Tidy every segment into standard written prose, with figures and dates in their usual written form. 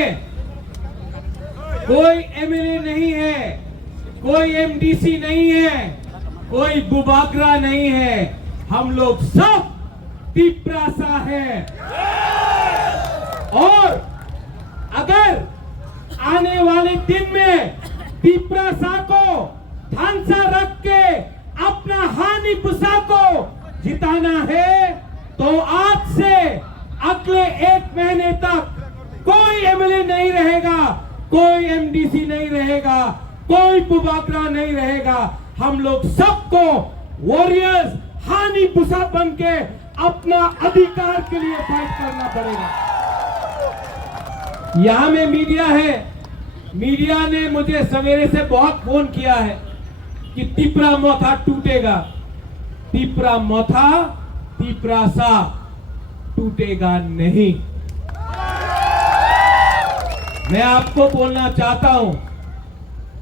में कोई एमएलए नहीं है, कोई एमडीसी नहीं है, कोई बुबागरा नहीं है, हम लोग सब तिपरासा है। और अगर आने वाले दिन में तिपरासा को थानसा रख के अपना हानिपुसा को जिताना है तो आज से अगले 1 महीने तक कोई एमएलए नहीं रहेगा, कोई एमडीसी नहीं रहेगा, कोई बुबागरा नहीं रहेगा। हम लोग सबको वॉरियर्स हानिपुसा बन के अपना अधिकार के लिए फाइट करना पड़ेगा। यहां में मीडिया है, मीडिया ने मुझे सवेरे से बहुत फोन किया है कि तिपरा मोथा टूटेगा। तिपरा मोथा तिपरासा टूटेगा नहीं। मैं आपको बोलना चाहता हूं,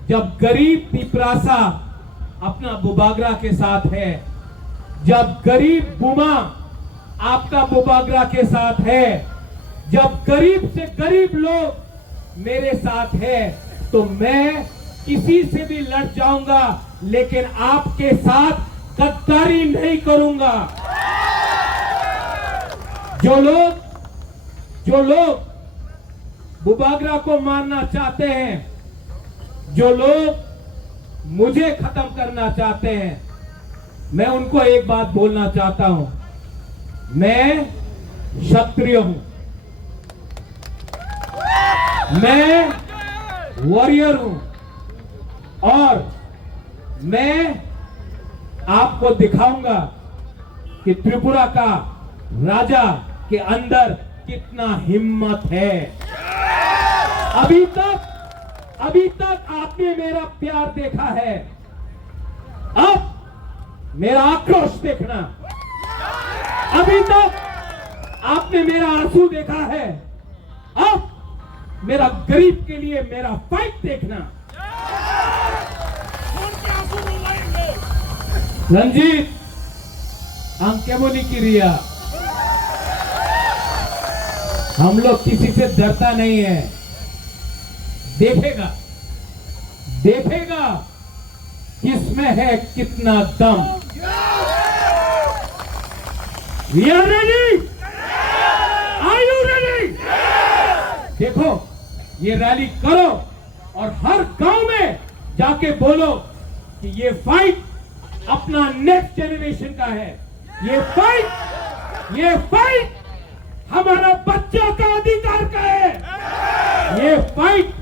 जब गरीब तिपरासा अपना बुबागरा के साथ है, जब गरीब बुमा आपका बुबागरा के साथ है, जब गरीब से गरीब लोग मेरे साथ है, तो मैं किसी से भी लड़ जाऊंगा, लेकिन आपके साथ गद्दारी नहीं करूंगा। जो लोग बुबागरा को मारना चाहते हैं, जो लोग मुझे खत्म करना चाहते हैं, मैं उनको एक बात बोलना चाहता हूं, मैं क्षत्रिय हूं, मैं वॉरियर हूं और मैं आपको दिखाऊंगा कि त्रिपुरा का राजा के अंदर कितना हिम्मत है। अभी तक आपने मेरा प्यार देखा है, अब मेरा आक्रोश देखना। अभी तक आपने मेरा आंसू देखा है, अब मेरा गरीब के लिए मेरा फाइट देखना। रंजीत अंकेमोनी की रिया, हम लोग किसी से डरता नहीं है। देखेगा किसमें है कितना दम। We are ready? Are you ready? देखो, ये रैली करो और हर गांव में जाके बोलो कि ये फाइट अपना नेक्स्ट जनरेशन का है। ये फाइट हमारा बच्चों का अधिकार का है। ये फाइट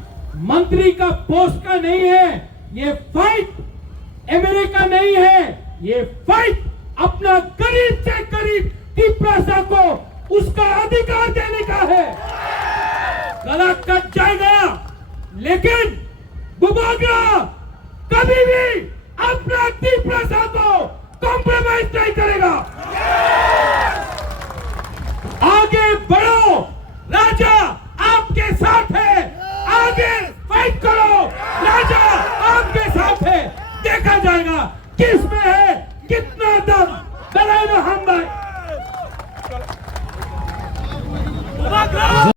मंत्री का पोस्ट का नहीं है, ये फाइट एमएलए का नहीं है, ये फाइट अपना गरीब से गरीब तिपरासा को उसका अधिकार देने का है। गला कट जाएगा, लेकिन बुबागरा कभी भी अपना तिपरासा को कॉम्प्रोमाइज नहीं करेगा। आगे बढ़ो, राजा आपके साथ है, आगे फाइट करो, राजा आपके साथ है। देखा जाएगा किसमें है कितना दम। दलाई हम भाई